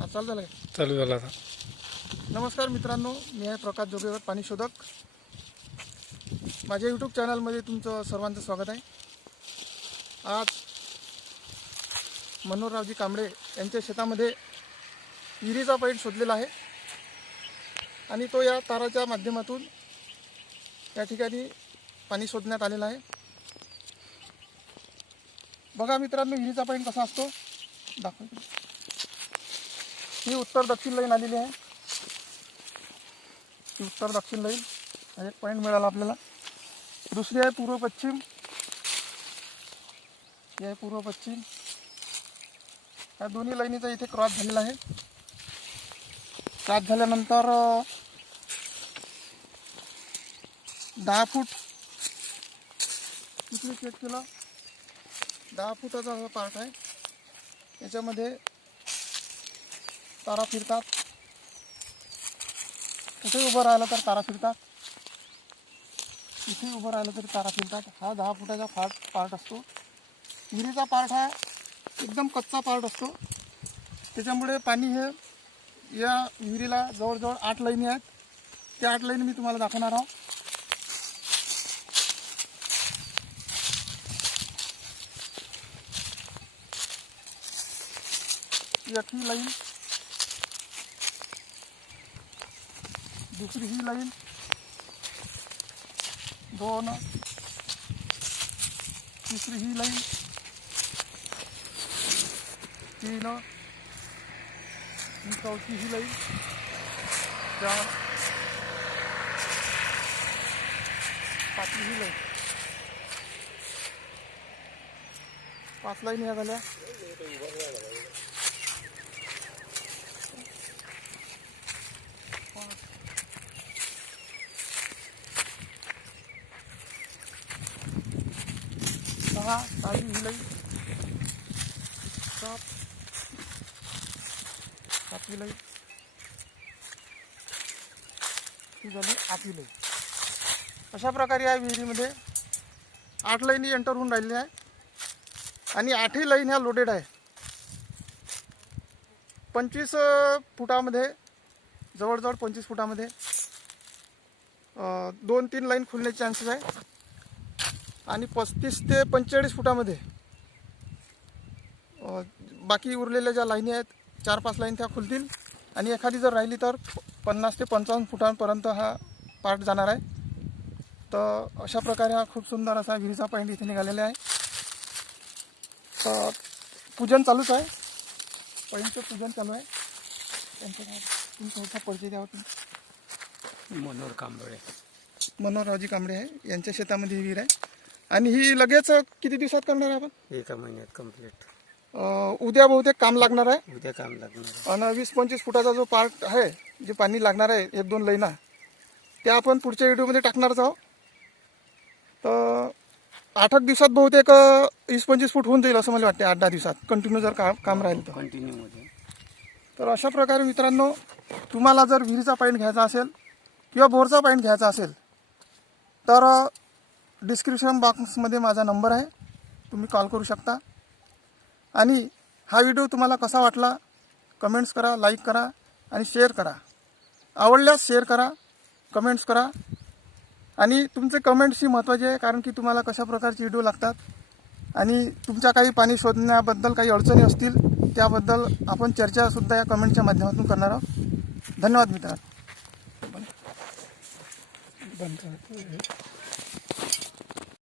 हा, चालू झालं का? चालू झाला आता. नमस्कार मित्रांनो मी आहे प्रकाश जोगेवर पाणी शोधक. माझ्या यूट्यूब चॅनलमध्ये तुमचं सर्वांचं स्वागत आहे. आज मनोहररावजी कांबळे यांच्या शेतामध्ये विहिरीचा पॉईंट शोधलेला आहे. आणि तो या ताराच्या माध्यमातून या ठिकाणी पाणी शोधण्यात आलेलं आहे. बघा मित्रांनो विहिरीचा पॉईंट कसा असतो? दाखवतो. ही उत्तर दक्षिण लाईन आलेली आहे. ही उत्तर दक्षिण लाईन. हा एक पॉईंट मिळाला आपल्याला. दुसरी आहे पूर्व पश्चिम. ही आहे पूर्व पश्चिम. या दोन्ही लाईनीचा इथे क्रॉस झालेला आहे. क्रॉस झाल्यानंतर दहा फूट. किती चेक केलं? दहा फुटाचा हा पार्ट आहे. याच्यामध्ये तारा फिरतात. कुठे उभं राहिलं तर फिरतात. इथे उभं राहिलं तरी तारा फिरतात. हा दहा फुटाचा पार्ट पार्ट असतो. विहिरीचा पार्ट हा एकदम कच्चा पार्ट असतो. पाणी हे या विहिरीला जवळजवळ आठ लाईनी आहेत. त्या आठ लाईनी मी तुम्हाला दाखवणार आहोत ही लाईन. दुसरी ही लाईन दोन। तिसरी ही लाईन तीन। चौथी ही लाईन चार। पाचवी ही लाईन पाच लाईन ह्या झाल्या हा ही लाईन सात सातवी लाईन ही झाली आठवी लाईन अशा प्रकारे या विहिरीमध्ये आठ लाईनी एंटर होऊन राहिलेल्या आहे आणि आठही लाईन ह्या लोडेड आहे. पंचवीस फुटामध्ये जवळजवळ पंचवीस फुटामध्ये दोन तीन लाईन खुलण्याचे चान्सेस आहे. आणि पस्तीस ते पंचेचाळीस फुटामध्ये. बाकी उरलेल्या ज्या लाईनी आहेत चार पाच लाईन त्या खुलतील. आणि एखादी जर राहिली तर पन्नास ते पंचावन्न फुटांपर्यंत हा पार्ट जाणार आहे. तर अशा प्रकारे हा खूप सुंदर असा विहिरीचा पॉईंट इथे निघालेला आहे. तर पूजन चालूच आहे. पॉईंटचं पूजन चालू आहे. त्यांचं नाव तुमचा परिचय द्यावा तुम्ही. मनोहर कांबळे. मनोहररावजी कांबळे आहे. यांच्या शेतामध्ये विहीर आहे. आणि ही लगेच किती दिवसात करणार आहे आपण? एका महिन्यात कंप्लीट अं, उद्या बहुतेक काम लागणार आहे. उद्या काम लागणार आणि वीस पंचवीस फुटाचा जो पार्ट आहे जे पाणी लागणार आहे एक दोन लाईना त्या आपण पुढच्या व्हिडिओमध्ये टाकणारच आहोत. तर आठ आठ दिवसात बहुतेक अं, वीस पंचवीस फूट होऊन जाईल असं मला वाटते आठ दहा दिवसात. कंटिन्यू जर काम काम राहील तर. कंटिन्यू मध्ये. तर अशा प्रकारे मित्रांनो तुम्हाला जर विहिरीचा पाईंट घ्यायचा असेल किंवा बोरचा पाईंट घ्यायचा असेल तर डिस्क्रिप्शन बॉक्समध्ये माझा नंबर आहे. तुम्ही कॉल करू शकता. आणि हा व्हिडिओ तुम्हाला कसा वाटला? कमेंट्स करा लाईक करा आणि शेअर करा. आवडल्यास शेअर करा कमेंट्स करा. आणि तुमचे कमेंट्स ही महत्त्वाचे आहे कारण की तुम्हाला कशा प्रकारचे व्हिडिओ लागतात आणि तुमच्या काही पाणी शोधण्याबद्दल काही अडचणी असतील त्याबद्दल आपण चर्चासुद्धा या कमेंटच्या माध्यमातून करणार आहोत. धन्यवाद मित्रांनो. बंद